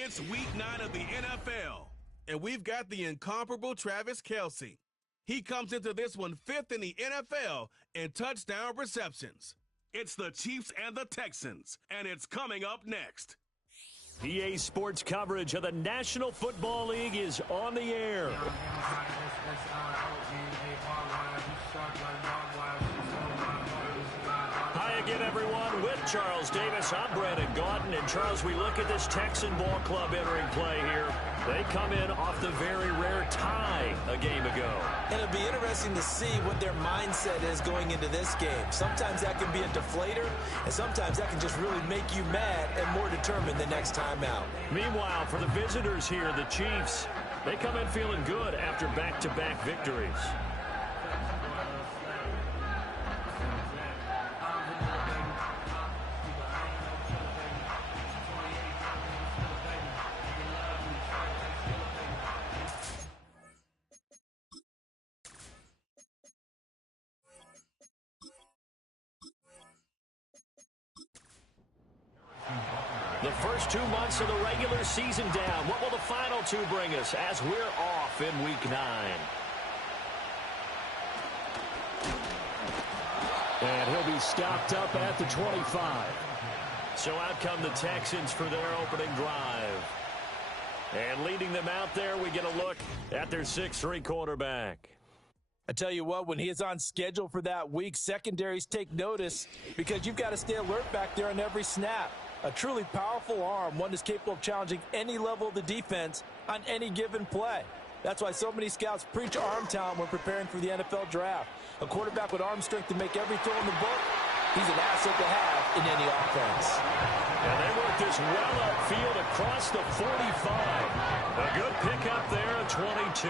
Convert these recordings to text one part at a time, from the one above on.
It's week 9 of the NFL, and we've got the incomparable Travis Kelce. He comes into this one 5th in the NFL in touchdown receptions. It's the Chiefs and the Texans, and it's coming up next. EA Sports coverage of the National Football League is on the air. Hi again, everyone. With Charles Davis, I'm Brandon Gaudin. And Charles, we look at this Texan ball club entering play here. They come in off the very rare tie a game ago. And it'll be interesting to see what their mindset is going into this game. Sometimes that can be a deflator, and sometimes that can just really make you mad and more determined the next time out. Meanwhile, for the visitors here, the Chiefs, they come in feeling good after back-to-back victories. The first 2 months of the regular season down. What will the final 2 bring us as we're off in Week 9? And he'll be stopped up at the 25. So out come the Texans for their opening drive. And leading them out there, we get a look at their 6'3" quarterback. I tell you what, when he is on schedule for that week, secondaries take notice because you've got to stay alert back there on every snap. A truly powerful arm, one that's capable of challenging any level of the defense on any given play. That's why so many scouts preach arm talent when preparing for the NFL draft. A quarterback with arm strength to make every throw in the book, he's an asset to have in any offense. And they work this well upfield across the 45. A good pickup there at 22.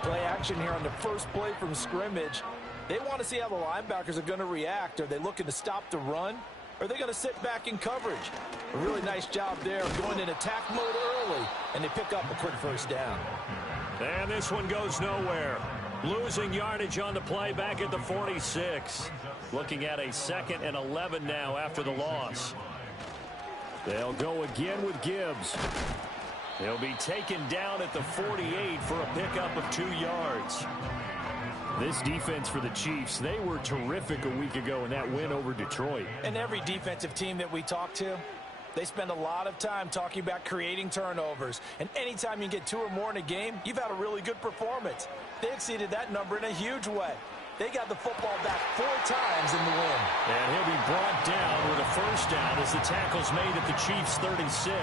Play action here on the first play from scrimmage. They want to see how the linebackers are going to react. Are they looking to stop the run? Or are they going to sit back in coverage? A really nice job there of going in attack mode early, and they pick up a quick first down. And this one goes nowhere. Losing yardage on the play back at the 46. Looking at a 2nd and 11 now after the loss. They'll go again with Gibbs. He'll be taken down at the 48 for a pickup of 2 yards. This defense for the Chiefs, they were terrific a week ago in that win over Detroit. And every defensive team that we talk to, they spend a lot of time talking about creating turnovers. And anytime you get 2 or more in a game, you've had a really good performance. They exceeded that number in a huge way. They got the football back 4 times in the win. And he'll be brought down with a first down as the tackle's made at the Chiefs' 36.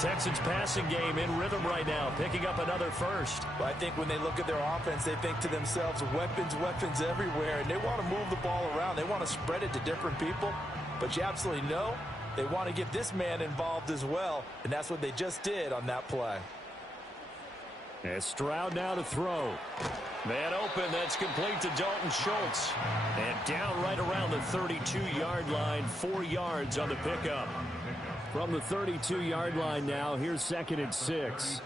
Texans passing game in rhythm right now, picking up another first. But I think when they look at their offense, they think to themselves, weapons, weapons everywhere. And they want to move the ball around. They want to spread it to different people. But you absolutely know they want to get this man involved as well. And that's what they just did on that play. And Stroud now to throw. Man open, that's complete to Dalton Schultz. And down right around the 32-yard line, 4 yards on the pickup. From the 32-yard line now, here's 2nd and 6.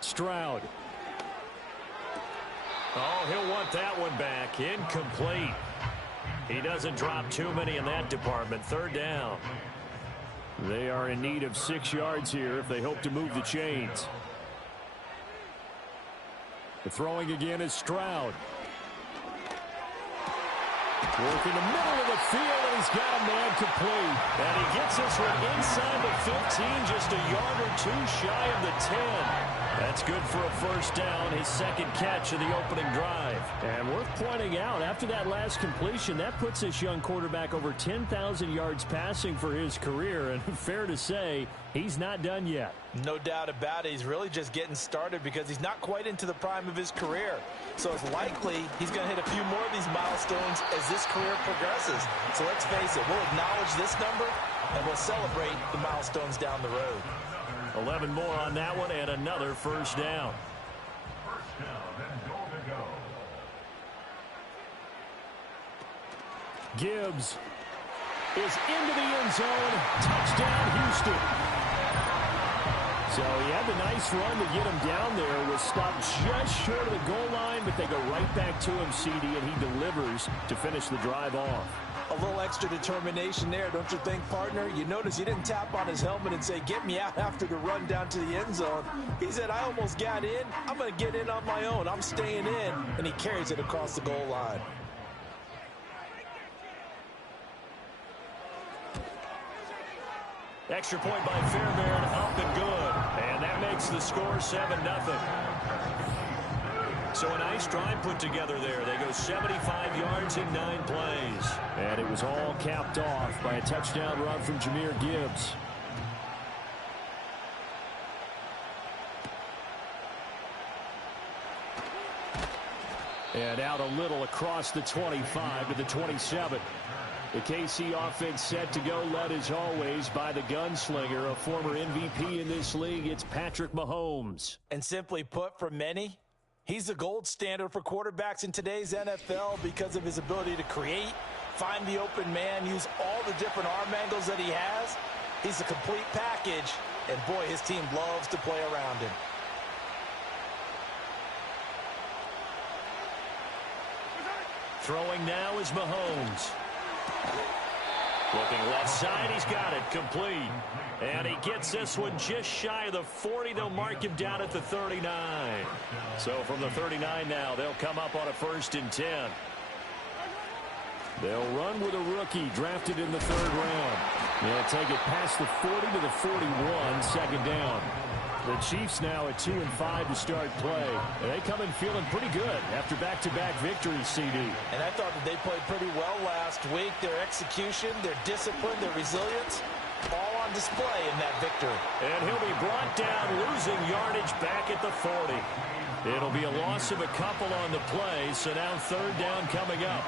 Stroud. Oh, he'll want that one back. Incomplete. He doesn't drop too many in that department. 3rd down. They are in need of 6 yards here if they hope to move the chains. The throwing again is Stroud. Working the middle of the field, and he's got a man complete. And he gets this one inside the 15, just a yard or 2 shy of the 10. That's good for a first down, his 2nd catch of the opening drive. And worth pointing out, after that last completion, that puts this young quarterback over 10,000 yards passing for his career. And fair to say, he's not done yet. No doubt about it. He's really just getting started because he's not quite into the prime of his career. So it's likely he's going to hit a few more of these milestones as this career progresses. So let's face it, we'll acknowledge this number and we'll celebrate the milestones down the road. 11 more on that one and another first down. Gibbs is into the end zone. Touchdown, Houston. So he had the nice run to get him down there. Was stopped just short of the goal line, but they go right back to him, CD, and he delivers to finish the drive off. A little extra determination there, don't you think, partner? You notice he didn't tap on his helmet and say, get me out after the run down to the end zone. He said, I almost got in. I'm going to get in on my own. I'm staying in. And he carries it across the goal line. Extra point by Fairbairn, up and good. And that makes the score 7-0. So a nice drive put together there. They go 75 yards in 9 plays. And it was all capped off by a touchdown run from Jahmyr Gibbs. And out a little across the 25 to the 27. The KC offense set to go, led as always by the gunslinger, a former MVP in this league. It's Patrick Mahomes. And simply put, for many, he's the gold standard for quarterbacks in today's NFL because of his ability to create, find the open man, use all the different arm angles that he has. He's a complete package, and boy, his team loves to play around him. Throwing now is Mahomes. Looking left side, he's got it, complete. And he gets this one just shy of the 40. They'll mark him down at the 39. So from the 39 now, they'll come up on a 1st and 10. They'll run with a rookie drafted in the 3rd round. They'll take it past the 40 to the 41, 2nd down. The Chiefs now at 2-5 to start play. And they come in feeling pretty good after back-to-back victories, CD. And I thought that they played pretty well last week. Their execution, their discipline, their resilience, all on display in that victory. And he'll be brought down, losing yardage back at the 40. It'll be a loss of a couple on the play, so now 3rd down coming up.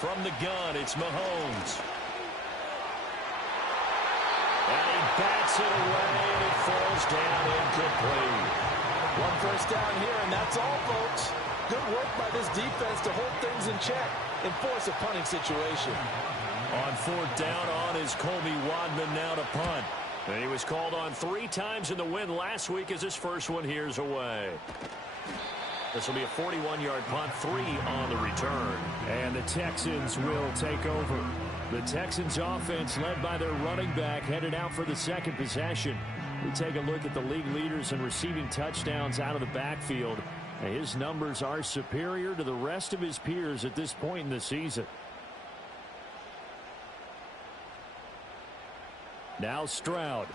From the gun, it's Mahomes. And he bats it away, and it falls down incomplete. 1 first down here, and that's all, folks. Good work by this defense to hold things in check and force a punting situation. On 4th down on is Colby Wadman now to punt. And he was called on 3 times in the win last week as his first one here's away. This will be a 41-yard punt, 3 on the return. And the Texans will take over. The Texans offense led by their running back headed out for the 2nd possession. We take a look at the league leaders in receiving touchdowns out of the backfield. His numbers are superior to the rest of his peers at this point in the season. Now Stroud.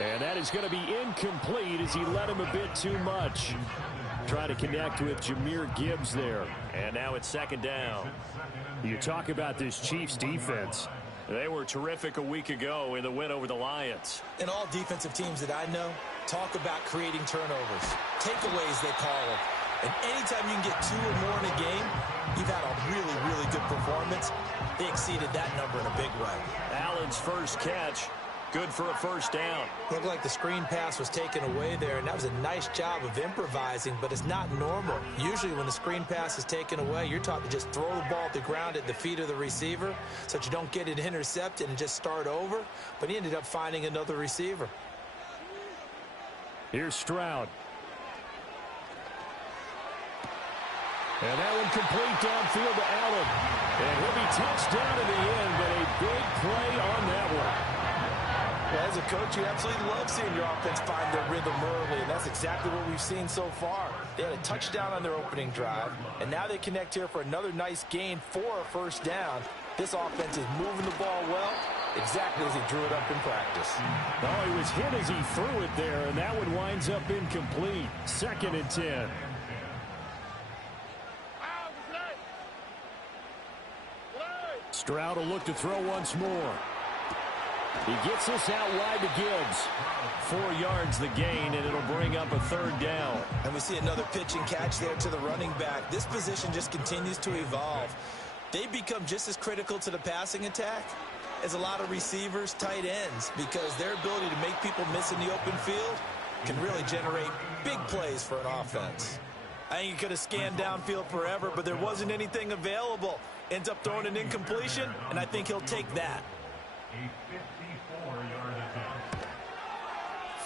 And that is going to be incomplete as he led him a bit too much. Try to connect with Jahmyr Gibbs there. And now it's 2nd down. You talk about this Chiefs defense. They were terrific a week ago in the win over the Lions. And all defensive teams that I know talk about creating turnovers. Takeaways, they call them. And anytime you can get 2 or more in a game, you've had a really, really good performance. They exceeded that number in a big way. Allen's first catch. Good for a 1st down. Looked like the screen pass was taken away there, and that was a nice job of improvising, but it's not normal. Usually when the screen pass is taken away, you're taught to just throw the ball at the ground at the feet of the receiver so that you don't get it intercepted and just start over, but he ended up finding another receiver. Here's Stroud. And that one complete downfield to Allen. And he'll be touched down in the end, but a big play on that one. As a coach, you absolutely love seeing your offense find their rhythm early, and that's exactly what we've seen so far. They had a touchdown on their opening drive, and now they connect here for another nice gain for a 1st down. This offense is moving the ball well, exactly as he drew it up in practice. Oh, he was hit as he threw it there, and that one winds up incomplete. 2nd and 10. Stroud will look to throw once more. He gets this out wide to Gibbs. 4 yards the gain, and it'll bring up a 3rd down. And we see another pitch and catch there to the running back. This position just continues to evolve. They become just as critical to the passing attack as a lot of receivers, tight ends, because their ability to make people miss in the open field can really generate big plays for an offense. I think he could have scanned downfield forever, but there wasn't anything available. Ends up throwing an incompletion, and I think he'll take that.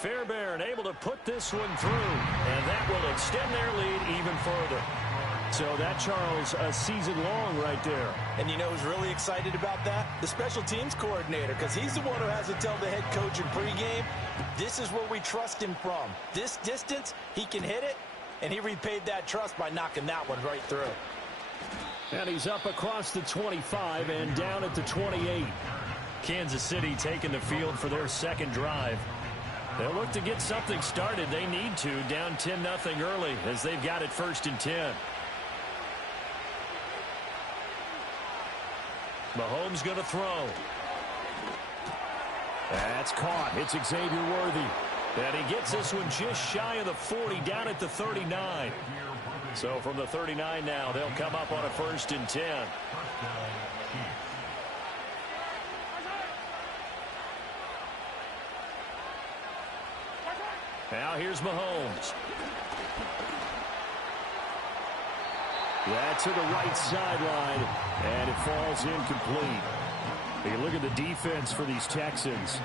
Fairbairn able to put this one through, and that will extend their lead even further. So that, Charles, a season long right there. And you know who's really excited about that? The special teams coordinator, because he's the one who has to tell the head coach in pregame, this is where we trust him from. This distance, he can hit it, and he repaid that trust by knocking that one right through. And he's up across the 25 and down at the 28. Kansas City taking the field for their second drive. They'll look to get something started. They need to, down 10-0 early as they've got it 1st and 10. Mahomes going to throw. That's caught. It's Xavier Worthy. And he gets this one just shy of the 40, down at the 39. So from the 39 now, they'll come up on a 1st and 10. Now here's Mahomes. That's to the right sideline, and it falls incomplete. You look at the defense for these Texans.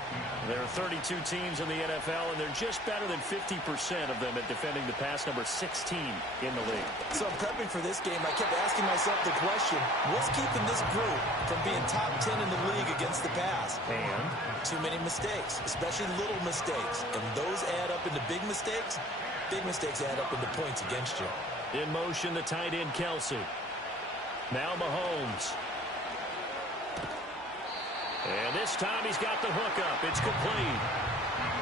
There are 32 teams in the NFL, and they're just better than 50% of them at defending the pass, number 16 in the league. So prepping for this game, I kept asking myself the question, what's keeping this group from being top 10 in the league against the pass? And too many mistakes, especially little mistakes. And those add up into big mistakes. Big mistakes add up into points against you. In motion, the tight end, Kelsey. Now Mahomes. And this time he's got the hook up. It's complete.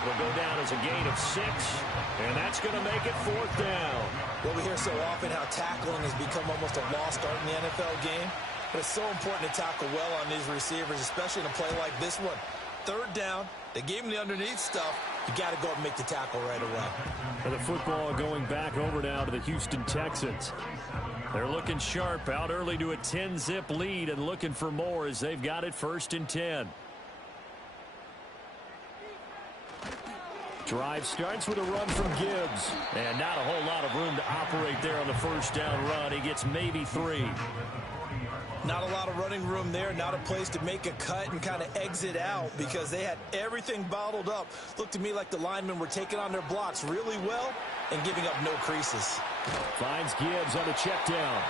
Will go down as a gain of 6, and that's going to make it 4th down. Well, we hear so often how tackling has become almost a lost art in the NFL game, but it's so important to tackle well on these receivers, especially in a play like this one. 3rd down, they gave him the underneath stuff. You got to go and make the tackle right away. And the football going back over now to the Houston Texans. They're looking sharp, out early to a 10-zip lead and looking for more as they've got it 1st and 10. Drive starts with a run from Gibbs. And not a whole lot of room to operate there on the 1st down run. He gets maybe 3. Not a lot of running room there, not a place to make a cut and kind of exit out because they had everything bottled up. Looked to me like the linemen were taking on their blocks really well and giving up no creases. Finds Gibbs on the check down.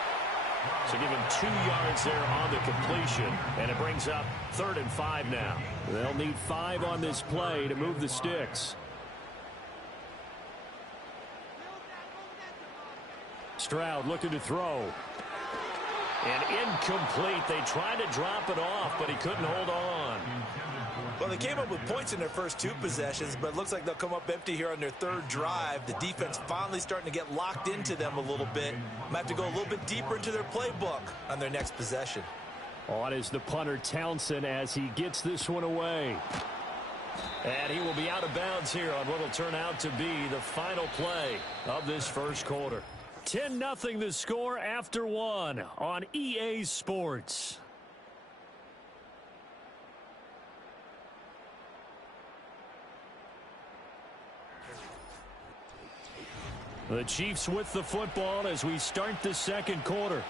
So give him 2 yards there on the completion, and it brings up 3rd and 5 now. They'll need 5 on this play to move the sticks. Stroud looking to throw. And incomplete. They tried to drop it off, but he couldn't hold on. Well, they came up with points in their first 2 possessions, but it looks like they'll come up empty here on their 3rd drive. The defense finally starting to get locked into them a little bit. Might have to go a little bit deeper into their playbook on their next possession. On is the punter, Townsend, as he gets this one away. And he will be out of bounds here on what will turn out to be the final play of this first quarter. 10-0 the score after 1 on EA Sports. The Chiefs with the football as we start the second quarter.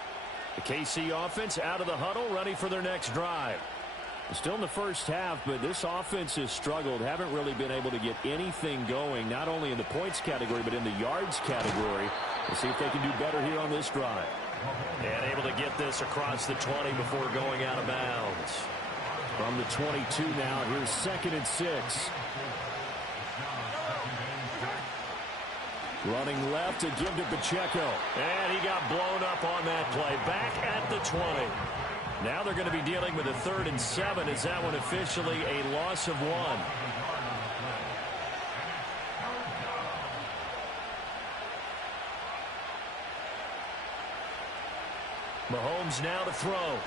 The KC offense out of the huddle, ready for their next drive. Still in the first half, but this offense has struggled. Haven't really been able to get anything going, not only in the points category, but in the yards category. We'll see if they can do better here on this drive. And able to get this across the 20 before going out of bounds. From the 22 now, here's 2nd and 6. Running left to give to Pacheco. And he got blown up on that play. Back at the 20. Now they're going to be dealing with a 3rd and 7. Is that one officially a loss of 1? Mahomes now to throw.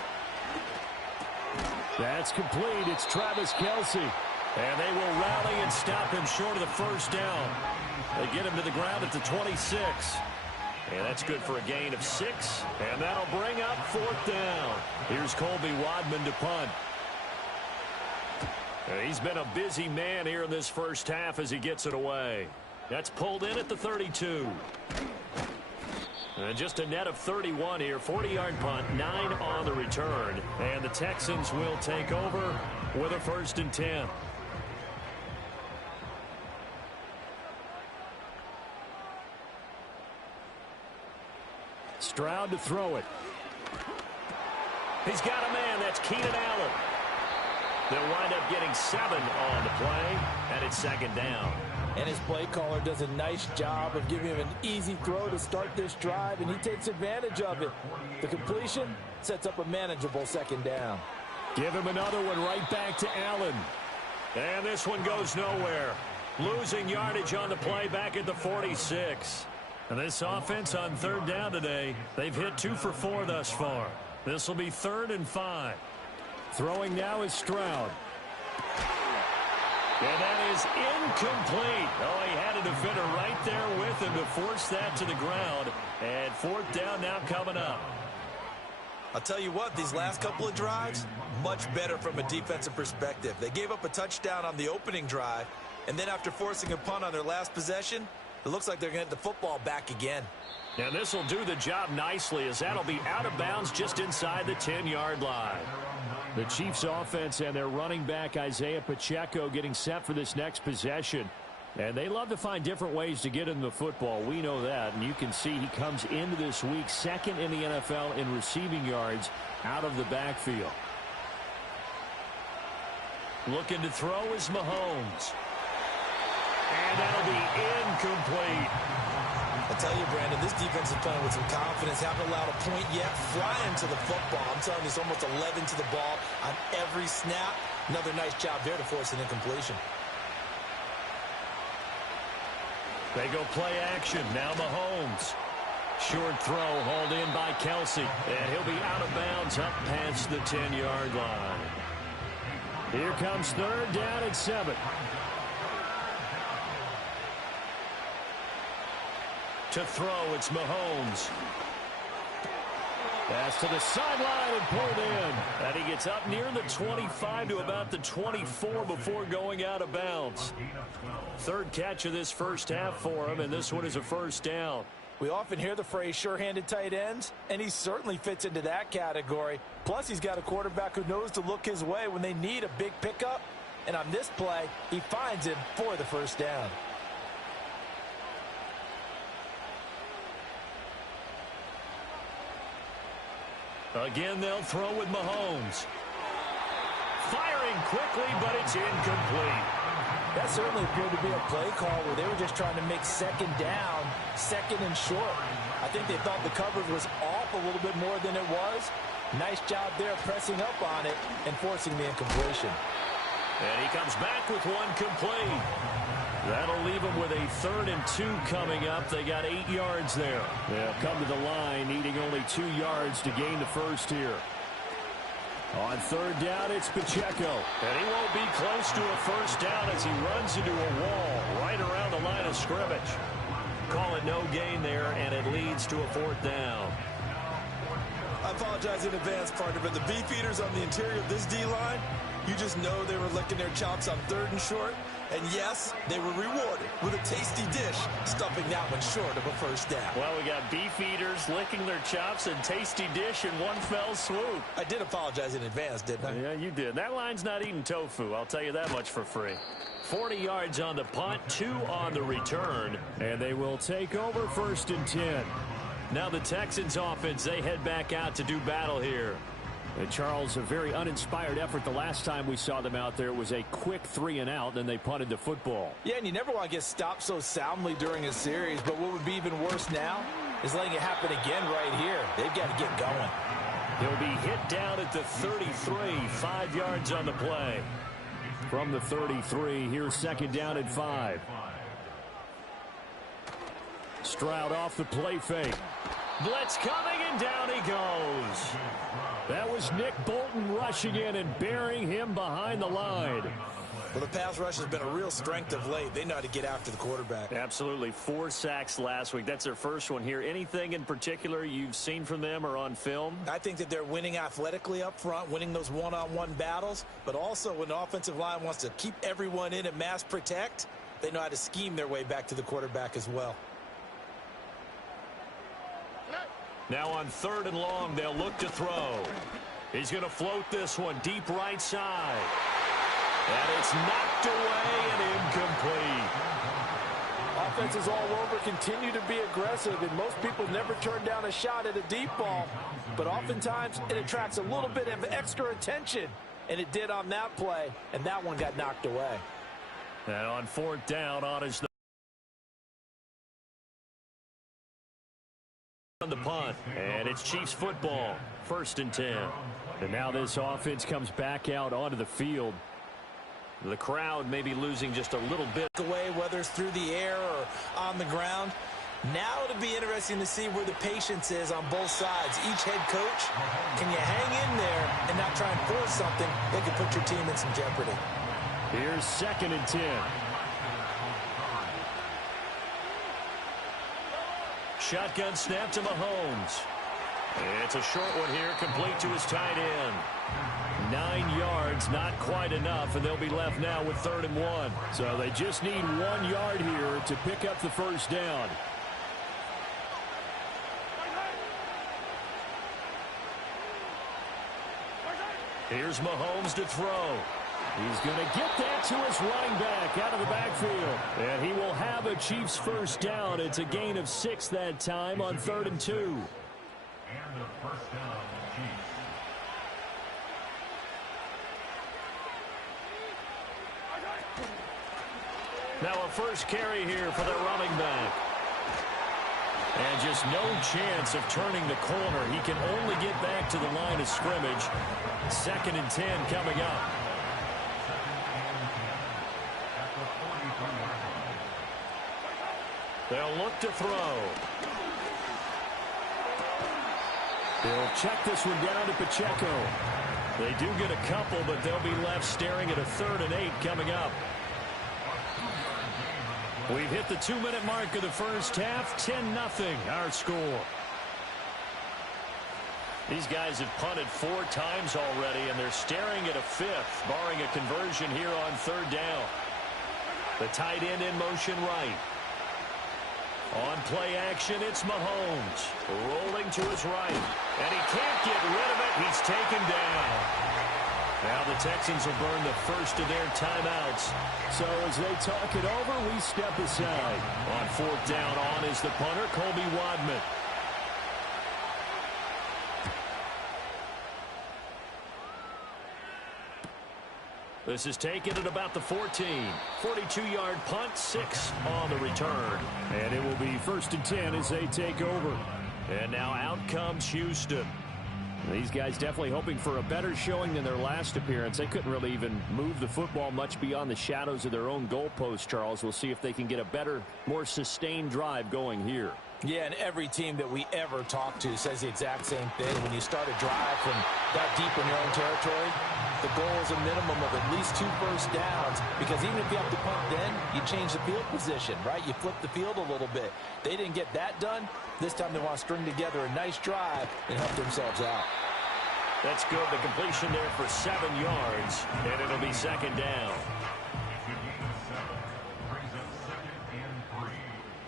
That's complete. It's Travis Kelce. And they will rally and stop him short of the 1st down. They get him to the ground at the 26. And that's good for a gain of 6. And that'll bring up 4th down. Here's Colby Wadman to punt. And he's been a busy man here in this first half as he gets it away. That's pulled in at the 32. And just a net of 31 here. 40-yard punt, 9 on the return. And the Texans will take over with a 1st and 10. Stroud to throw it. He's got a man. That's Keenan Allen. They'll wind up getting 7 on the play, and it's 2nd down. And his play caller does a nice job of giving him an easy throw to start this drive, and he takes advantage of it. The completion sets up a manageable 2nd down. Give him another one right back to Allen. And this one goes nowhere. Losing yardage on the play back at the 46. And this offense on 3rd down today, they've hit 2 for 4 thus far. This will be 3rd and 5. Throwing now is Stroud. And that is incomplete. Oh, he had a defender right there with him to force that to the ground. And 4th down now coming up. I'll tell you what, these last couple of drives, much better from a defensive perspective. They gave up a touchdown on the opening drive, and then after forcing a punt on their last possession, it looks like they're going to get the football back again. And this will do the job nicely, as that'll be out of bounds just inside the 10-yard line. The Chiefs offense and their running back Isaiah Pacheco getting set for this next possession. And they love to find different ways to get in the football. We know that. And you can see he comes into this week 2nd in the NFL in receiving yards out of the backfield. Looking to throw is Mahomes. And that'll be incomplete. I tell you, Brandon, this defense is playing with some confidence. Haven't allowed a point yet. Flying to the football. I'm telling you, it's almost 11 to the ball on every snap. Another nice job there to force an incompletion. They go play action. Now Mahomes. Short throw hauled in by Kelsey. And he'll be out of bounds up past the 10-yard line. Here comes 3rd down and 7. To throw, it's Mahomes. Pass to the sideline and pulled in. And he gets up near the 25 to about the 24 before going out of bounds. 3rd catch of this first half for him, and this one is a 1st down. We often hear the phrase sure-handed tight ends, and he certainly fits into that category. Plus, he's got a quarterback who knows to look his way when they need a big pickup. And on this play, he finds him for the 1st down. Again, they'll throw with Mahomes. Firing quickly, but it's incomplete. That certainly appeared to be a play call where they were just trying to make 2nd down, 2nd and short. I think they thought the coverage was off a little bit more than it was. Nice job there pressing up on it and forcing the incompletion. And he comes back with one complete. That'll leave them with a 3rd and 2 coming up. They got 8 yards there. They'll come to the line, needing only 2 yards to gain the 1st here. On 3rd down, it's Pacheco. And he won't be close to a 1st down as he runs into a wall right around the line of scrimmage. Call it no gain there, and it leads to a 4th down. I apologize in advance, partner, but the beef eaters on the interior of this D-line, you just know they were licking their chops on 3rd and short. And yes, they were rewarded with a tasty dish, stuffing that one short of a 1st down. Well, we got beef eaters licking their chops and tasty dish in one fell swoop. I did apologize in advance, didn't I? Yeah, you did. That line's not eating tofu, I'll tell you that much for free. 40 yards on the punt, 2 on the return, and they will take over 1st and 10. Now the Texans offense, they head back out to do battle here. Charles, a very uninspired effort the last time we saw them out there. It was a quick 3 and out, then they punted the football. Yeah, and you never want to get stopped so soundly during a series, but what would be even worse now is letting it happen again right here. They've got to get going. He'll be hit down at the 33, 5 yards on the play. From the 33, here's 2nd down and 5. Stroud off the play fake. Blitz coming, and down he goes. That was Nick Bolton rushing in and burying him behind the line. Well, the pass rush has been a real strength of late. They know how to get after the quarterback. Absolutely. 4 sacks last week. That's their first one here. Anything in particular you've seen from them or on film? I think that they're winning athletically up front, winning those one-on-one battles, but also when the offensive line wants to keep everyone in and mass protect, they know how to scheme their way back to the quarterback as well. Now on 3rd and long, they'll look to throw. He's going to float this one deep right side. And it's knocked away and incomplete. Offenses all over continue to be aggressive, and most people never turn down a shot at a deep ball. But oftentimes, it attracts a little bit of extra attention. And it did on that play, and that one got knocked away. And on 4th down, on his on the punt, and it's Chiefs football, 1st and 10. And now this offense comes back out onto the field. The crowd may be losing just a little bit away, whether it's through the air or on the ground. Now it'll be interesting to see where the patience is on both sides. Each head coach, can you hang in there and not try and force something that could put your team in some jeopardy? Here's 2nd and 10. Shotgun snap to Mahomes. It's a short one here, complete to his tight end. 9 yards, not quite enough, and they'll be left now with 3rd and 1. So they just need 1 yard here to pick up the 1st down. Here's Mahomes to throw. He's going to get that to his running back out of the backfield. And he will have a Chiefs 1st down. It's a gain of 6 that time on 3rd and 2. And the 1st down, Chiefs. Now a first carry here for the running back. And just no chance of turning the corner. He can only get back to the line of scrimmage. 2nd and 10 coming up. They'll look to throw. They'll check this one down to Pacheco. They do get a couple, but they'll be left staring at a 3rd and 8 coming up. We've hit the 2-minute mark of the first half. 10-0 our score. These guys have punted 4 times already, and they're staring at a 5th, barring a conversion here on 3rd down. The tight end in motion right. On play action, it's Mahomes. Rolling to his right. And he can't get rid of it. He's taken down. Now the Texans will burn the first of their timeouts. So as they talk it over, we step aside. On 4th down, on is the punter, Colby Wadman. This is taken at about the 14. 42-yard punt, 6 on the return. And it will be 1st and 10 as they take over. And now out comes Houston. These guys definitely hoping for a better showing than their last appearance. They couldn't really even move the football much beyond the shadows of their own goalpost, Charles. We'll see if they can get a better, more sustained drive going here. Yeah, and every team that we ever talk to says the exact same thing. When you start a drive from that deep in your own territory, the goal is a minimum of at least 2 first downs, because even if you have to punt then, you change the field position, right? You flip the field a little bit. They didn't get that done. This time they want to string together a nice drive and help themselves out. That's good. The completion there for 7 yards, and it'll be 2nd down.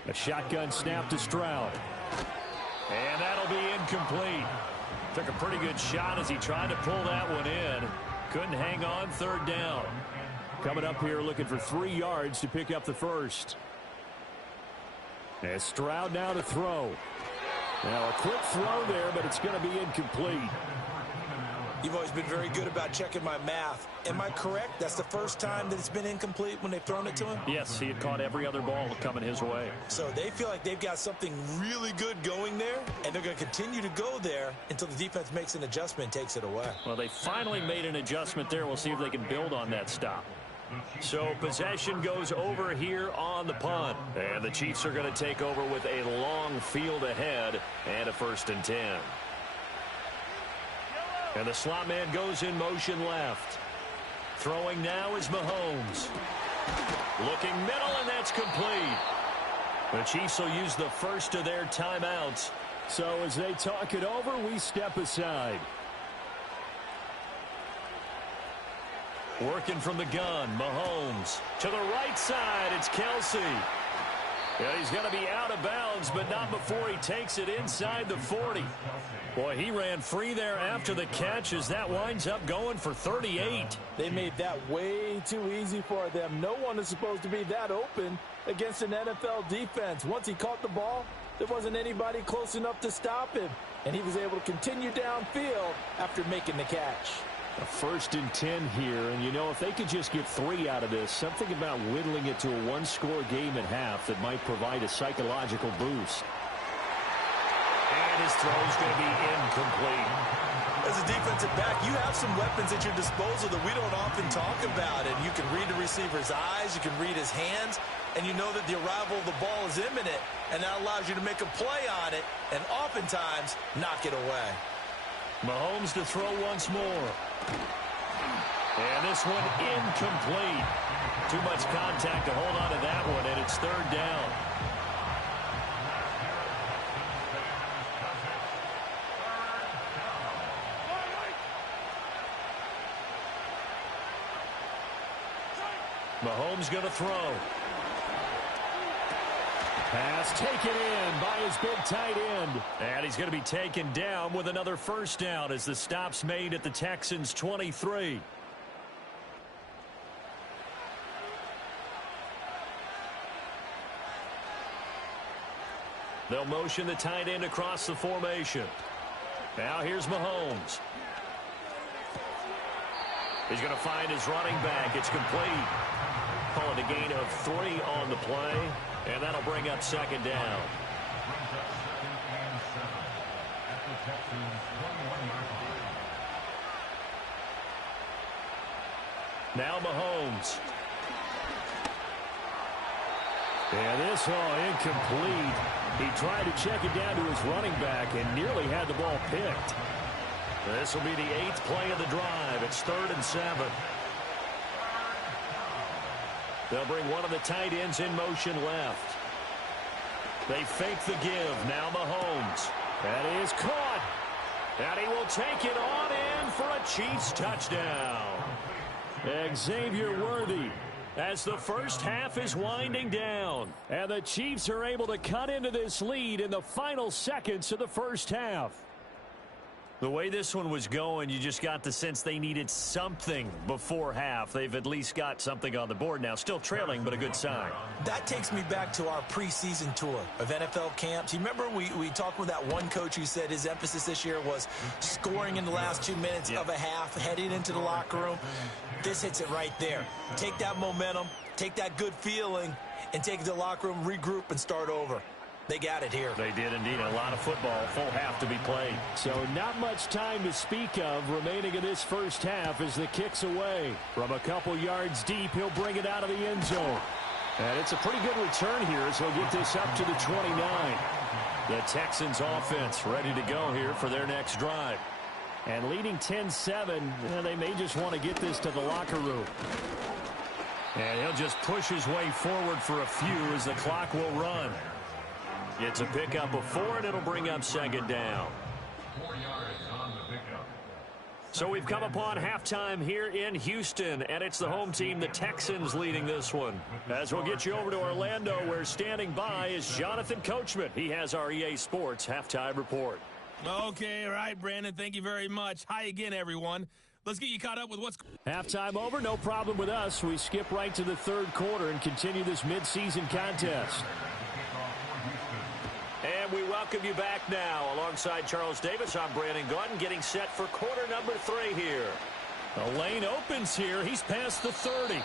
A shotgun snap to Stroud. And that'll be incomplete. Took a pretty good shot as he tried to pull that one in. Couldn't hang on, 3rd down. Coming up here looking for 3 yards to pick up the first. As Stroud now to throw. Now a quick throw there, but it's going to be incomplete. You've always been very good about checking my math. Am I correct? That's the first time that it's been incomplete when they've thrown it to him? Yes, he had caught every other ball coming his way. So they feel like they've got something really good going there, and they're going to continue to go there until the defense makes an adjustment and takes it away. Well, they finally made an adjustment there. We'll see if they can build on that stop. So possession goes over here on the punt. And the Chiefs are going to take over with a long field ahead and a 1st and 10. And the slot man goes in motion left. Throwing now is Mahomes. Looking middle, and that's complete. The Chiefs will use the first of their timeouts. So as they talk it over, we step aside. Working from the gun, Mahomes. To the right side, it's Kelsey. Yeah, he's going to be out of bounds, but not before he takes it inside the 40. Boy, he ran free there after the catch as that winds up going for 38. They made that way too easy for them. No one is supposed to be that open against an NFL defense. Once he caught the ball, there wasn't anybody close enough to stop him, and he was able to continue downfield after making the catch. A 1st and 10 here, and you know, if they could just get 3 out of this, something about whittling it to a one-score game at half that might provide a psychological boost. And his throw's going to be incomplete. As a defensive back, you have some weapons at your disposal that we don't often talk about. And you can read the receiver's eyes, you can read his hands, and you know that the arrival of the ball is imminent, and that allows you to make a play on it and oftentimes knock it away. Mahomes to throw once more. And this one incomplete. Too much contact to hold on to that one, and it's 3rd down. Mahomes going to throw. Pass taken in by his big tight end. And he's going to be taken down with another 1st down as the stop's made at the Texans' 23. They'll motion the tight end across the formation. Now here's Mahomes. He's going to find his running back. It's complete. Call it a gain of 3 on the play, and that'll bring up 2nd down. Now Mahomes. And this incomplete. He tried to check it down to his running back and nearly had the ball picked. This will be the 8th play of the drive. It's 3rd and 7. They'll bring one of the tight ends in motion left. They fake the give. Now Mahomes. That is caught. And he will take it on in for a Chiefs touchdown. Xavier Worthy, as the first half is winding down. And the Chiefs are able to cut into this lead in the final seconds of the first half. The way this one was going, you just got the sense they needed something before half. They've at least got something on the board now. Still trailing, but a good sign. That takes me back to our preseason tour of NFL camps. You remember we talked with that one coach who said his emphasis this year was scoring in the last 2 minutes of a half, heading into the locker room. This hits it right there. Take that momentum, take that good feeling, and take it to the locker room, regroup, and start over. They got it here. They did indeed. A lot of football, full half to be played. So not much time to speak of remaining in this first half as the kick's away. From a couple yards deep, he'll bring it out of the end zone. And it's a pretty good return here as he'll get this up to the 29. The Texans offense ready to go here for their next drive. And leading 10-7, they may just want to get this to the locker room. And he'll just push his way forward for a few as the clock will run. It's a pickup of 4, and it'll bring up 2nd down. 4 yards on the pickup. So we've come upon halftime here in Houston, and it's the home team, the Texans, leading this one. As we'll get you over to Orlando, where standing by is Jonathan Coachman. He has our EA Sports halftime report. Okay, all right, Brandon, thank you very much. Hi again, everyone. Let's get you caught up with what's... Halftime over, no problem with us. We skip right to the 3rd quarter and continue this midseason contest. And we welcome you back now. Alongside Charles Davis, I'm Brandon Gaudin, getting set for quarter number 3 here. The lane opens here. He's past the 30.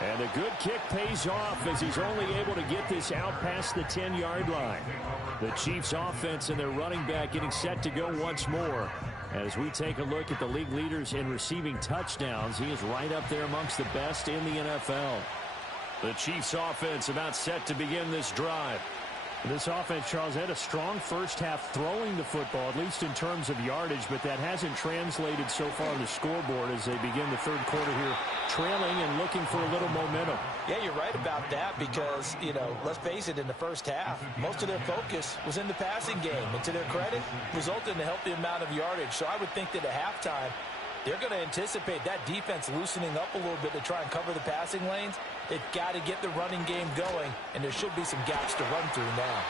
And a good kick pays off as he's only able to get this out past the 10-yard line. The Chiefs offense and their running back getting set to go once more. As we take a look at the league leaders in receiving touchdowns, he is right up there amongst the best in the NFL. The Chiefs offense about set to begin this drive. This offense, Charles, had a strong first half throwing the football, at least in terms of yardage, but that hasn't translated so far on the scoreboard as they begin the 3rd quarter here, trailing and looking for a little momentum. Yeah, you're right about that because, let's face it, in the first half, most of their focus was in the passing game. And to their credit, resulted in a healthy amount of yardage. So I would think that at halftime, they're going to anticipate that defense loosening up a little bit to try and cover the passing lanes. They've got to get the running game going, and there should be some gaps to run through now.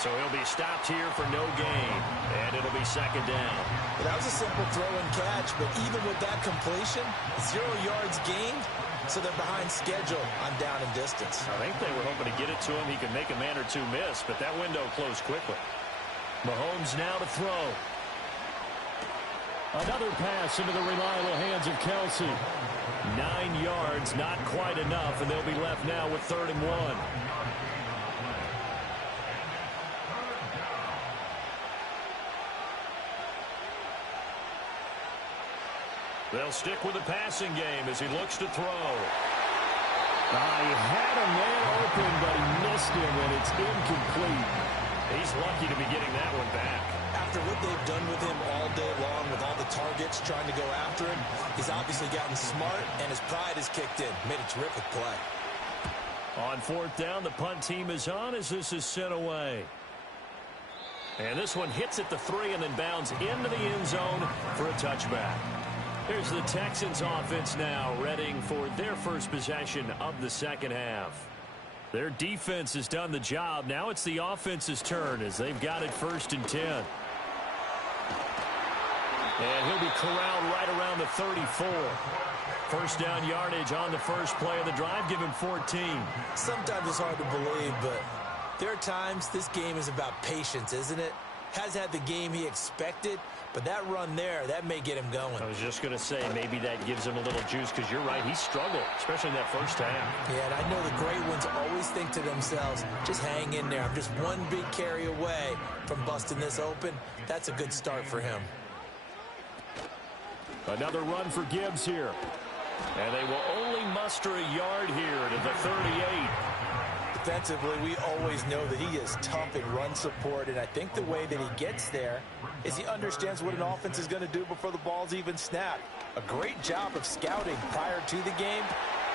So he'll be stopped here for no gain, and it'll be second down. Well, that was a simple throw and catch, but even with that completion, 0 yards gained, so they're behind schedule on down and distance. I think they were hoping to get it to him. He could make a man or two miss, but that window closed quickly. Mahomes now to throw. Another pass into the reliable hands of Kelce. 9 yards, not quite enough, and they'll be left now with 3rd and 1. They'll stick with the passing game as he looks to throw. He had a man open, but he missed him, and it's incomplete. He's lucky to be getting that one back. After what they've done with him all day long, with all the targets trying to go after him, he's obviously gotten smart, and his pride has kicked in. Made a terrific play. On 4th down, the punt team is on as this is sent away. And this one hits at the 3 and then bounds into the end zone for a touchback. Here's the Texans offense now, readying for their first possession of the second half. Their defense has done the job. Now it's the offense's turn as they've got it 1st and 10. And he'll be corralled right around the 34. First down yardage on the first play of the drive. Give him 14. Sometimes it's hard to believe, but there are times this game is about patience, isn't it? Has had the game he expected, but that run there, that may get him going. I was just going to say, maybe that gives him a little juice because you're right, he struggled, especially in that first half. Yeah, and I know the great ones always think to themselves, just hang in there. I'm just one big carry away from busting this open. That's a good start for him. Another run for Gibbs here. And they will only muster a yard here to the 38. Defensively, we always know that he is tough in run support, and I think the way that he gets there is he understands what an offense is going to do before the ball's even snapped. A great job of scouting prior to the game,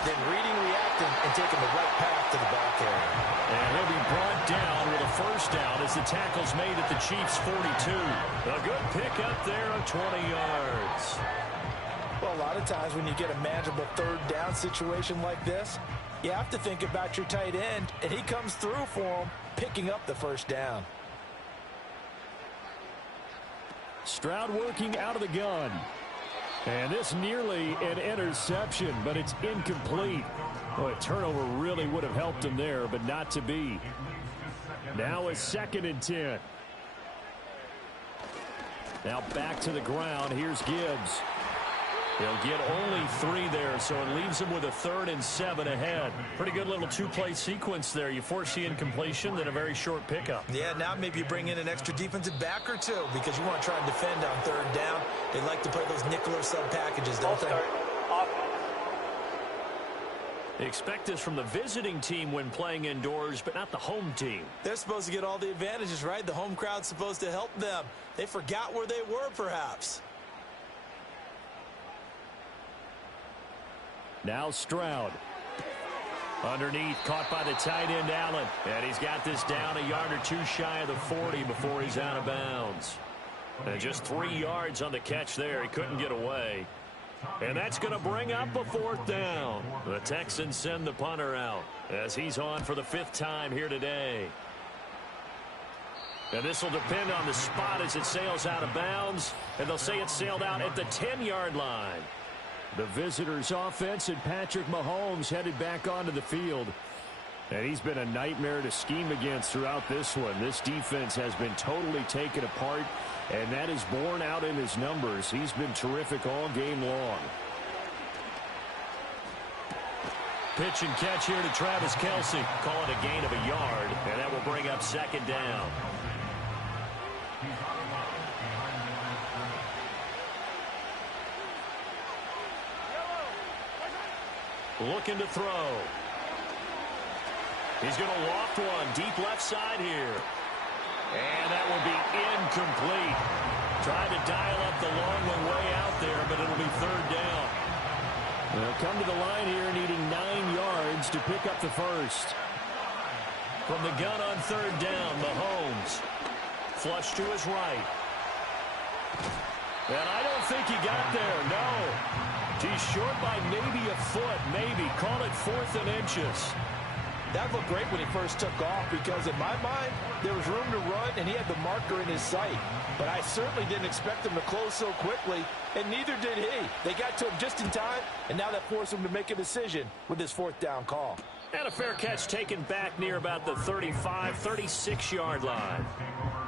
then reading, reacting, and taking the right path to the ball carrier. And he'll be brought down with a first down as the tackle's made at the Chiefs' 42. A good pickup there of 20 yards. Well, a lot of times when you get a manageable 3rd down situation like this, you have to think about your tight end, and he comes through for him, picking up the first down. Stroud working out of the gun. And this nearly an interception, but it's incomplete. Well, a turnover really would have helped him there, but not to be. Now it's 2nd and 10. Now back to the ground. Here's Gibbs. He'll get only 3 there, so it leaves him with a 3rd and 7 ahead. Pretty good little 2-play sequence there. You force the incompletion, then a very short pickup. Yeah, now maybe you bring in an extra defensive back or two because you want to try and defend on 3rd down. They like to play those nickel or sub packages, don't they? They expect this from the visiting team when playing indoors, but not the home team. They're supposed to get all the advantages, right? The home crowd's supposed to help them. They forgot where they were, perhaps. Now Stroud. Underneath, caught by the tight end, Allen. And he's got this down a yard or two shy of the 40 before he's out of bounds. And just 3 yards on the catch there. He couldn't get away. And that's going to bring up a 4th down. The Texans send the punter out as he's on for the 5th time here today. And this will depend on the spot as it sails out of bounds. And they'll say it sailed out at the 10-yard line. The visitors' offense and Patrick Mahomes headed back onto the field. And he's been a nightmare to scheme against throughout this one. This defense has been totally taken apart, and that is borne out in his numbers. He's been terrific all game long. Pitch and catch here to Travis Kelce. Call it a gain of a yard, and that will bring up 2nd down. Looking to throw. He's going to loft one deep left side here. And that will be incomplete. Tried to dial up the long one way out there, but it'll be 3rd down. They'll come to the line here needing 9 yards to pick up the first. From the gun on 3rd down, Mahomes. Flush to his right. And I don't think he got there, no. He's short by maybe a foot, maybe. Call it 4th and inches. That looked great when he first took off because in my mind, there was room to run and he had the marker in his sight. But I certainly didn't expect him to close so quickly, and neither did he. They got to him just in time, and now that forced him to make a decision with this 4th down call. And a fair catch taken back near about the 35, 36-yard line.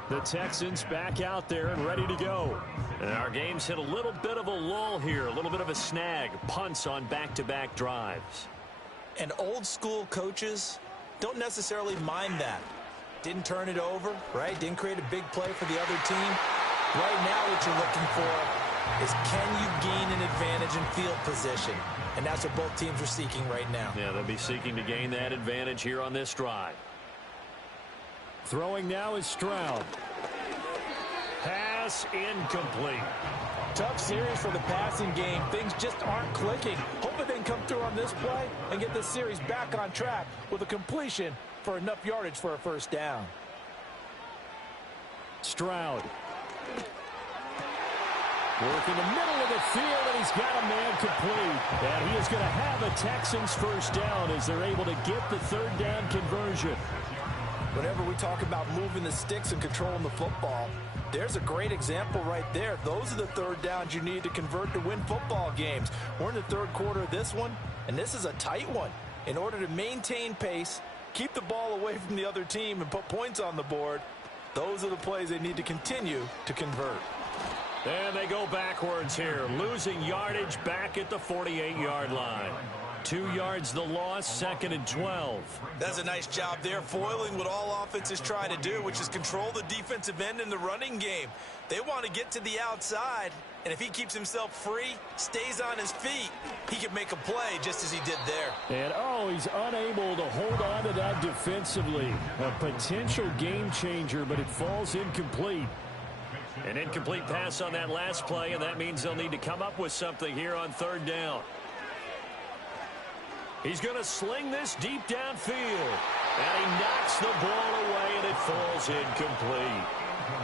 The Texans back out there and ready to go. And our game's hit a little bit of a lull here, a little bit of a snag. Punts on back-to-back drives. And old school coaches don't necessarily mind that. Didn't turn it over, right? Didn't create a big play for the other team. Right now what you're looking for is can you gain an advantage in field position? And that's what both teams are seeking right now. Yeah, they'll be seeking to gain that advantage here on this drive. Throwing now is Stroud. Pass incomplete. Tough series for the passing game. Things just aren't clicking. Hoping they can come through on this play and get this series back on track with a completion for enough yardage for a 1st down. Stroud. Work in the middle of the field, and he's got a man complete. And he is going to have a Texans 1st down as they're able to get the 3rd down conversion. Whenever we talk about moving the sticks and controlling the football, there's a great example right there. Those are the 3rd downs you need to convert to win football games. We're in the 3rd quarter of this one, and this is a tight one. In order to maintain pace, keep the ball away from the other team, and put points on the board, those are the plays they need to continue to convert. And they go backwards here, losing yardage back at the 48-yard line. 2 yards the loss, 2nd and 12. That's a nice job there, foiling what all offenses try to do, which is control the defensive end in the running game. They want to get to the outside, and if he keeps himself free, stays on his feet, he can make a play just as he did there. And, he's unable to hold on to that defensively. A potential game changer, but it falls incomplete. An incomplete pass on that last play, and that means they'll need to come up with something here on 3rd down. He's going to sling this deep downfield. And he knocks the ball away, and it falls incomplete.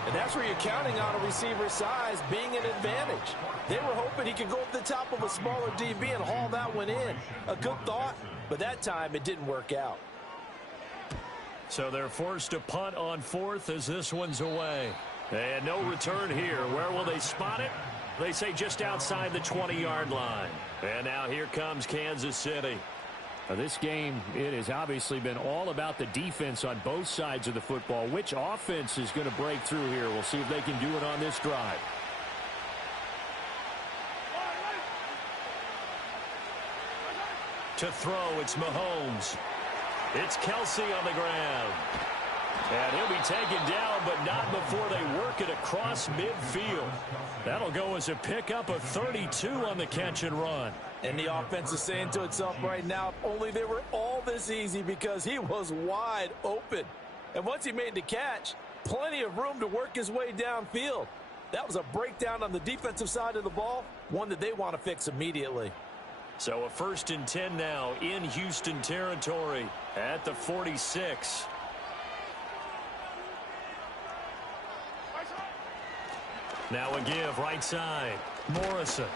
And that's where you're counting on a receiver's size being an advantage. They were hoping he could go up the top of a smaller DB and haul that one in. A good thought, but that time it didn't work out. So they're forced to punt on 4th as this one's away. And no return here. Where will they spot it? They say just outside the 20-yard line. And now here comes Kansas City. This game, it has obviously been all about the defense on both sides of the football. Which offense is going to break through here? We'll see if they can do it on this drive. To throw, it's Mahomes. It's Kelsey on the ground. And he'll be taken down, but not before they work it across midfield. That'll go as a pickup of 32 on the catch and run. And the offense is saying to itself right now, if only they were all this easy, because he was wide open. And once he made the catch, plenty of room to work his way downfield. That was a breakdown on the defensive side of the ball, one that they want to fix immediately. So a 1st and 10 now in Houston territory at the 46. Now a give right side. Morrison.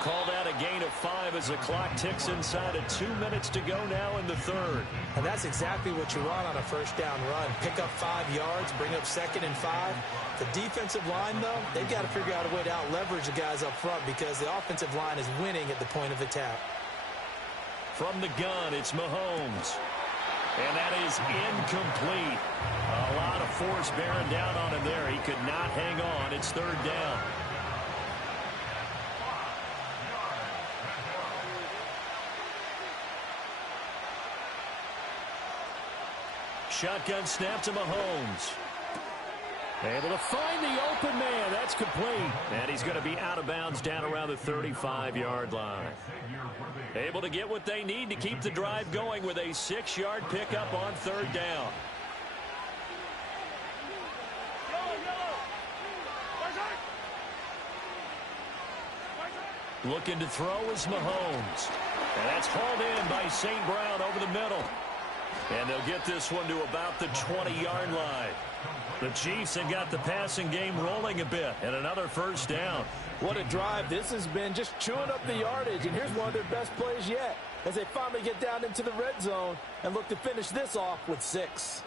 Called out a gain of 5 as the clock ticks inside of 2 minutes to go now in the 3rd. And that's exactly what you want on a 1st down run. Pick up 5 yards, bring up 2nd and 5. The defensive line, though, they've got to figure out a way to out-leverage the guys up front because the offensive line is winning at the point of attack. From the gun, it's Mahomes. And that is incomplete. A lot of force bearing down on him there. He could not hang on. It's 3rd down. Shotgun snap to Mahomes. Able to find the open man. That's complete. And he's going to be out of bounds down around the 35-yard line. Able to get what they need to keep the drive going with a 6-yard pickup on 3rd down. Looking to throw is Mahomes. And that's hauled in by St. Brown over the middle. And they'll get this one to about the 20-yard line. The Chiefs have got the passing game rolling a bit, and another first down. What a drive. This has been just chewing up the yardage, and here's one of their best plays yet as they finally get down into the red zone and look to finish this off with 6.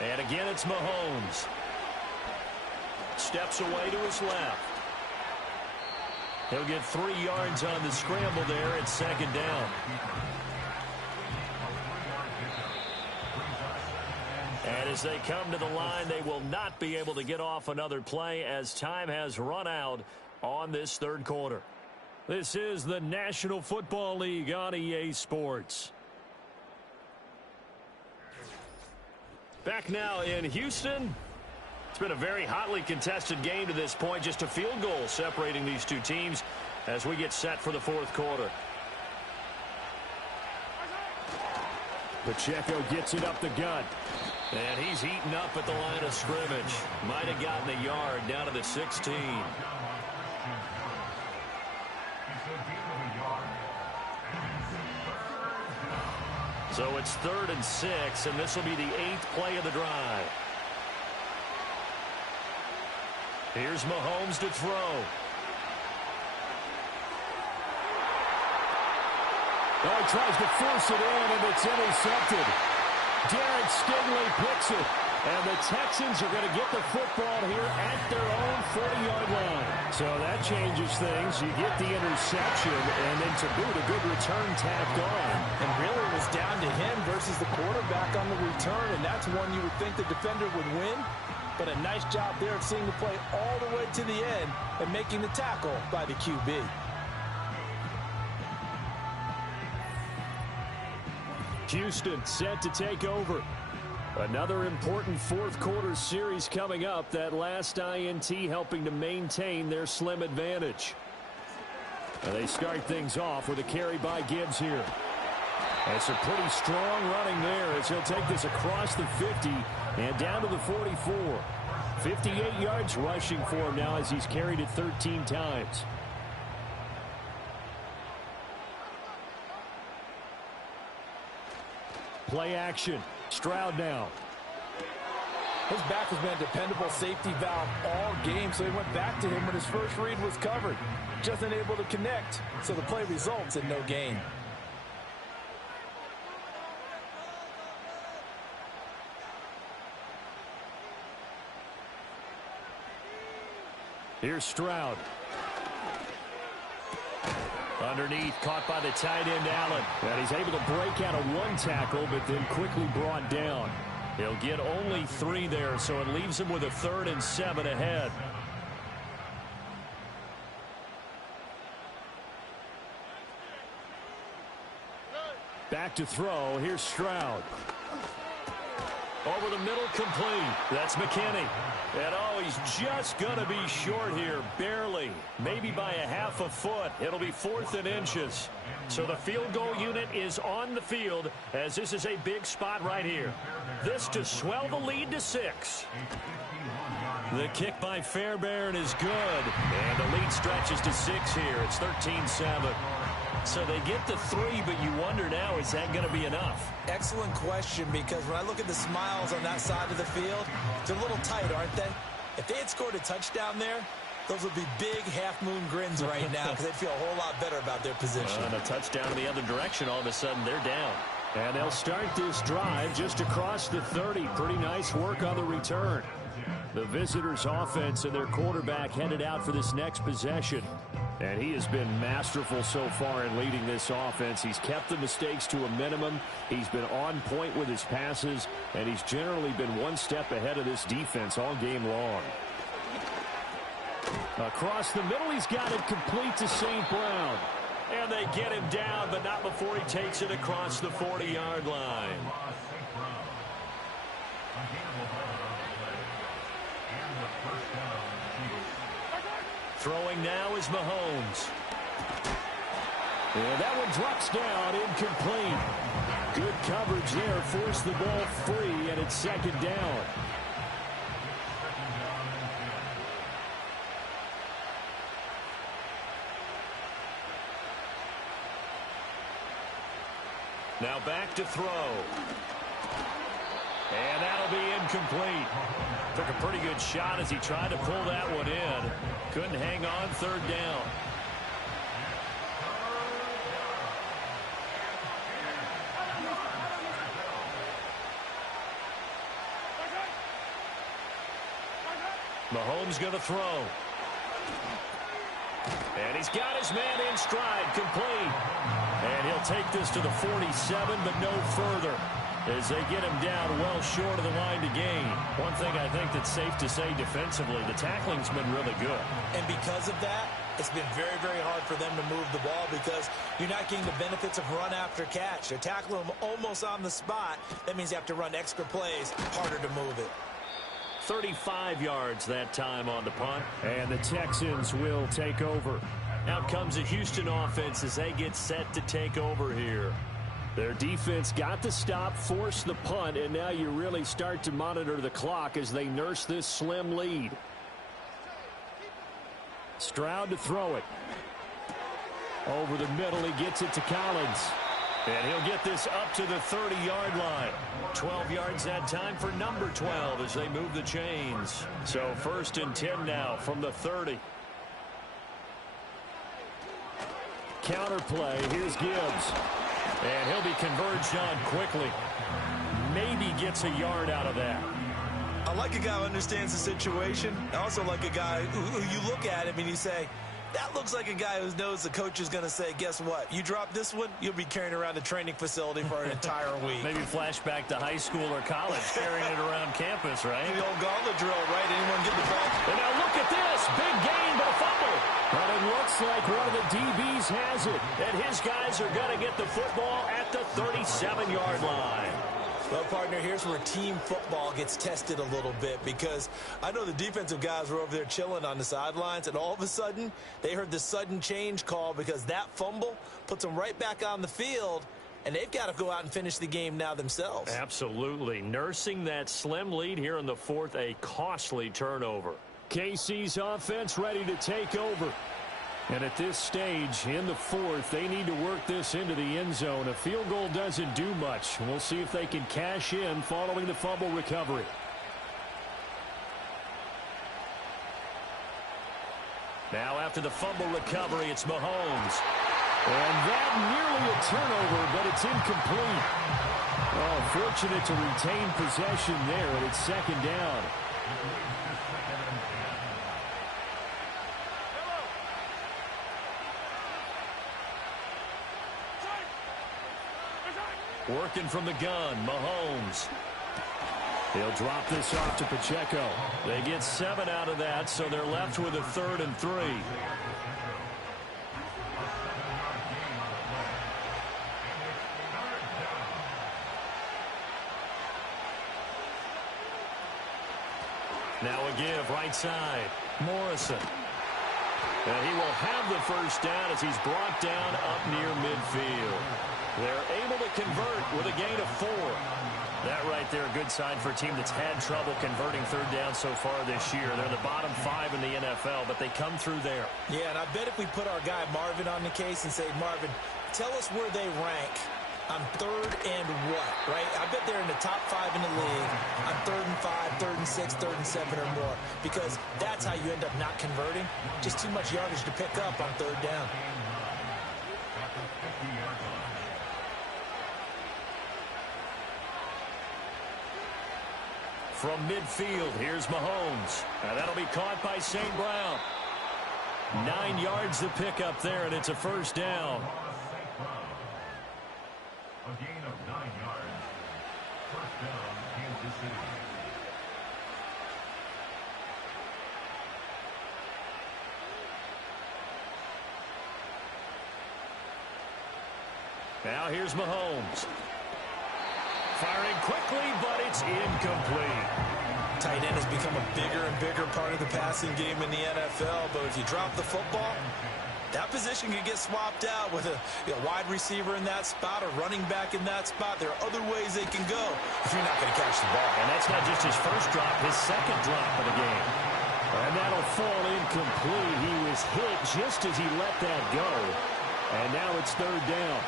And again, it's Mahomes. Steps away to his left. He'll get 3 yards on the scramble there at second down. And as they come to the line, they will not be able to get off another play as time has run out on this third quarter. This is the National Football League on EA Sports. Back now in Houston. It's been a very hotly contested game to this point. Just a field goal separating these two teams as we get set for the fourth quarter. Pacheco gets it up the gut. And he's heating up at the line of scrimmage. Might have gotten a yard down to the 16. So it's 3rd and 6, and this will be the 8th play of the drive. Here's Mahomes to throw. Oh, he tries to force it in, and it's intercepted. Derek Stingley picks it. And the Texans are going to get the football here at their own 40-yard line. So that changes things. You get the interception, and then to boot, a good return tacked on. And really it was down to him versus the quarterback on the return, and that's one you would think the defender would win. But a nice job there of seeing the play all the way to the end and making the tackle by the QB. Houston set to take over. Another important fourth quarter series coming up. That last INT helping to maintain their slim advantage. And they start things off with a carry by Gibbs here. That's a pretty strong running there as he'll take this across the 50 and down to the 44. 58 yards rushing for him now as he's carried it 13 times. Play action. Stroud now. His back has been a dependable safety valve all game, so he went back to him when his first read was covered. Just unable to connect, so the play results in no gain. Here's Stroud. Underneath, caught by the tight end, Allen. And he's able to break out of one tackle, but then quickly brought down. He'll get only 3 there, so it leaves him with a 3rd and 7 ahead. Back to throw. Here's Stroud. Over the middle, complete. That's McKinney. And oh, he's just going to be short here, barely. Maybe by a half a foot. It'll be 4th and inches. So the field goal unit is on the field as this is a big spot right here. This to swell the lead to 6. The kick by Fairbairn is good. And the lead stretches to 6 here. It's 13-7. So they get the 3, but you wonder now, is that going to be enough? Excellent question, because when I look at the smiles on that side of the field, they're a little tight, aren't they? If they had scored a touchdown there, those would be big half-moon grins right now because they'd feel a whole lot better about their position. And a touchdown in the other direction, all of a sudden they're down. And they'll start this drive just across the 30. Pretty nice work on the return. The visitors' offense and their quarterback headed out for this next possession. And he has been masterful so far in leading this offense. He's kept the mistakes to a minimum. He's been on point with his passes. And he's generally been one step ahead of this defense all game long. Across the middle, he's got it complete to St. Brown. And they get him down, but not before he takes it across the 40-yard line. Throwing now is Mahomes. And that one drops down, incomplete. Good coverage there, forced the ball free, and it's second down. Now back to throw. And that'll be incomplete. Took a pretty good shot as he tried to pull that one in. Couldn't hang on, third down. Mahomes going to throw. And he's got his man in stride, complete. And he'll take this to the 47, but no further, as they get him down well short of the line to gain. One thing I think that's safe to say defensively, the tackling's been really good. And because of that, it's been very, very hard for them to move the ball because you're not getting the benefits of run after catch. They're tackling them almost on the spot. That means you have to run extra plays, harder to move it. 35 yards that time on the punt. And the Texans will take over. Out comes the Houston offense as they get set to take over here. Their defense got the stop, forced the punt, and now you really start to monitor the clock as they nurse this slim lead. Stroud to throw it. Over the middle, he gets it to Collins. And he'll get this up to the 30-yard line. 12 yards that time for number 12 as they move the chains. So 1st and 10 now from the 30. Counterplay, here's Gibbs. And he'll be converged on quickly. Maybe gets a yard out of that. I like a guy who understands the situation. I also like a guy who you look at him and you say, that looks like a guy who knows the coach is going to say, guess what? You drop this one, you'll be carrying around the training facility for an entire week. Maybe flashback to high school or college, carrying it around campus, right? The old gauntlet drill, right? Anyone get the ball? And now look at this. Big gain, but a fumble. But it looks like one of the DBs has it. And his guys are going to get the football at the 37-yard line. Well, partner, here's where team football gets tested a little bit because I know the defensive guys were over there chilling on the sidelines, and all of a sudden, they heard the sudden change call because that fumble puts them right back on the field, and they've got to go out and finish the game now themselves. Absolutely. Nursing that slim lead here in the 4th, a costly turnover. KC's offense ready to take over. And at this stage, in the 4th, they need to work this into the end zone. A field goal doesn't do much. We'll see if they can cash in following the fumble recovery. Now after the fumble recovery, it's Mahomes. And that nearly a turnover, but it's incomplete. Oh, fortunate to retain possession there, and it's second down. Working from the gun, Mahomes. He'll drop this off to Pacheco. They get 7 out of that, so they're left with a 3rd and 3. Now a give, right side. Morrison. And he will have the first down as he's brought down up near midfield. They're able to convert with a gain of 4. That right there, a good sign for a team that's had trouble converting third down so far this year. They're the bottom 5 in the NFL, but they come through there. Yeah, and I bet if we put our guy Marvin on the case and say, Marvin, tell us where they rank on 3rd and what, right? I bet they're in the top 5 in the league on 3rd and 5, 3rd and 6, 3rd and 7 or more, because that's how you end up not converting. Just too much yardage to pick up on 3rd down. From midfield, here's Mahomes. Now that'll be caught by St. Brown. 9 yards to pick up there, and it's a first down. A gain of 9 yards. First down, Kansas City. Now here's Mahomes. Firing quickly, but it's incomplete. Tight end has become a bigger and bigger part of the passing game in the NFL, but if you drop the football, That position could get swapped out with a wide receiver in that spot, a running back in that spot. There are other ways they can go if you're not going to catch the ball. And that's not just his first drop, his second drop of the game. And that'll fall incomplete. He was hit just as he let that go. And now it's third down.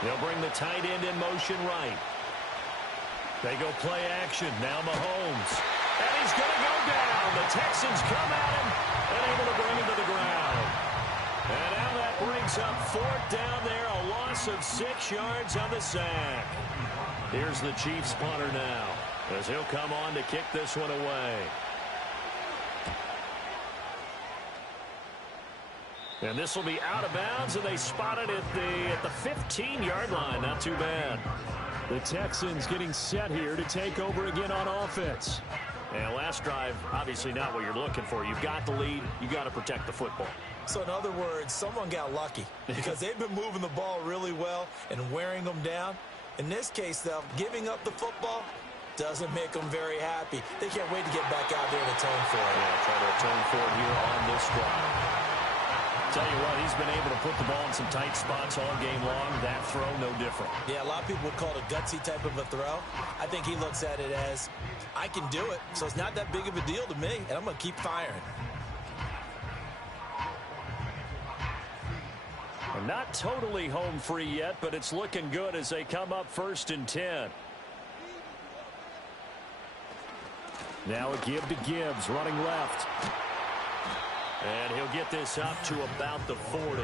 They'll bring the tight end in motion right. They go play action. Now Mahomes. And he's going to go down. The Texans come at him and able to bring him to the ground. And now that brings up fourth down there. A loss of 6 yards on the sack. Here's the Chiefs punter now as he'll come on to kick this one away. And this will be out of bounds, and they spot it at the 15-yard line. Not too bad. The Texans getting set here to take over again on offense. And last drive, obviously not what you're looking for. You've got the lead. You've got to protect the football. So in other words, someone got lucky because they've been moving the ball really well and wearing them down. In this case, though, giving up the football doesn't make them very happy. They can't wait to get back out there and atone for it. Yeah, try to atone for it here on this drive. Tell you what, he's been able to put the ball in some tight spots all game long. That throw, no different. Yeah, a lot of people would call it a gutsy type of a throw. I think he looks at it as, I can do it, so it's not that big of a deal to me, and I'm going to keep firing. And not totally home free yet, but it's looking good as they come up 1st and 10. Now a give to Gibbs, running left. And he'll get this up to about the 40.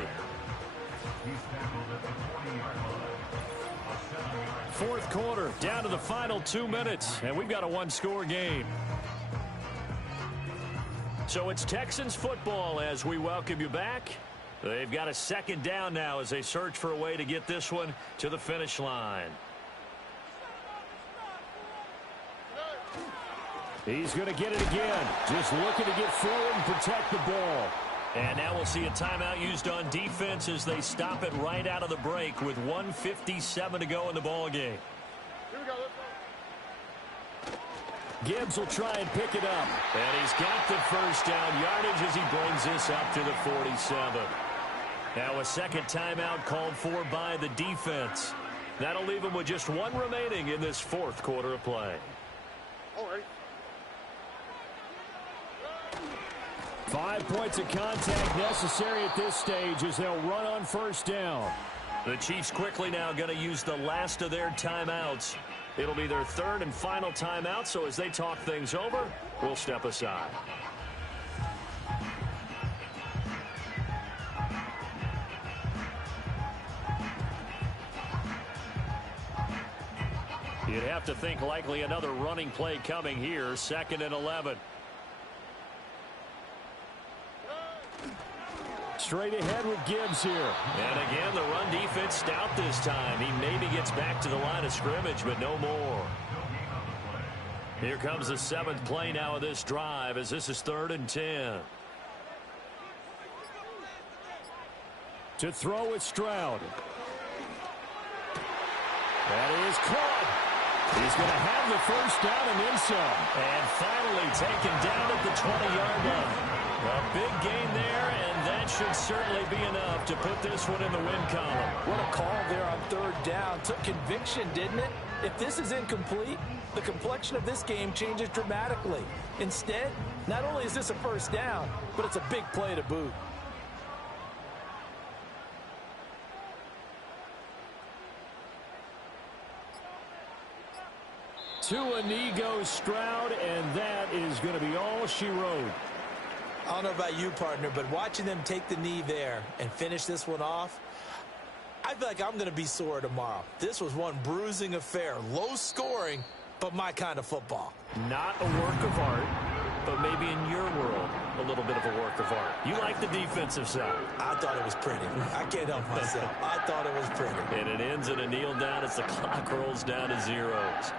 Fourth quarter, down to the final 2 minutes, and we've got a one-score game. So it's Texans football as we welcome you back. They've got a second down now as they search for a way to get this one to the finish line. He's going to get it again. Just looking to get forward and protect the ball. And now we'll see a timeout used on defense as they stop it right out of the break with 1:57 to go in the ball game. Gibbs will try and pick it up. And he's got the first down yardage as he brings this up to the 47. Now a second timeout called for by the defense. That'll leave him with just one remaining in this fourth quarter of play. All right. 5 points of contact necessary at this stage as they'll run on first down. The Chiefs quickly now going to use the last of their timeouts. It'll be their third and final timeout, so as they talk things over, we'll step aside. You'd have to think likely another running play coming here, 2nd and 11. Straight ahead with Gibbs here. And again, the run defense stout this time. He maybe gets back to the line of scrimmage, but no more. Here comes the 7th play now of this drive as this is 3rd and 10. To throw with Stroud. That is caught. He's going to have the first down and then some. And finally taken down at the 20-yard line. A big gain there, and that should certainly be enough to put this one in the win column. What a call there on 3rd down. Took conviction, didn't it? If this is incomplete, the complexion of this game changes dramatically. Instead, not only is this a first down, but it's a big play to boot. To a knee goes Stroud, and that is going to be all she wrote. I don't know about you, partner, but watching them take the knee there and finish this one off, I feel like I'm going to be sore tomorrow. This was one bruising affair. Low scoring, but my kind of football. Not a work of art, but maybe in your world, a little bit of a work of art. You like the defensive side. I thought it was pretty. I can't help myself. I thought it was pretty. And it ends in a kneel down as the clock rolls down to zeros.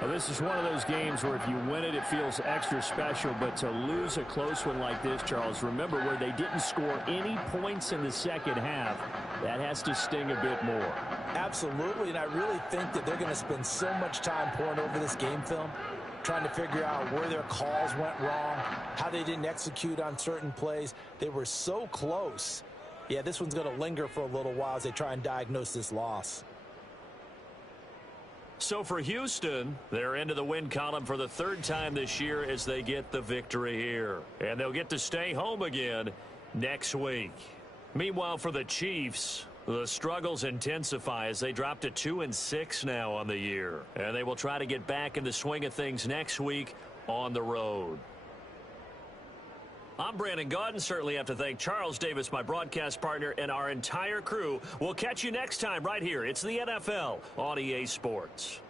Well, this is one of those games where if you win it, it feels extra special. But to lose a close one like this, Charles, remember where they didn't score any points in the second half, that has to sting a bit more. Absolutely, and I really think that they're going to spend so much time pouring over this game film trying to figure out where their calls went wrong, how they didn't execute on certain plays. They were so close. Yeah, this one's going to linger for a little while as they try and diagnose this loss. So for Houston, they're into the win column for the third time this year as they get the victory here. And they'll get to stay home again next week. Meanwhile, for the Chiefs, the struggles intensify as they drop to 2-6 now on the year. And they will try to get back in the swing of things next week on the road. I'm Brandon Gaudin. Certainly have to thank Charles Davis, my broadcast partner, and our entire crew. We'll catch you next time right here. It's the NFL on EA Sports.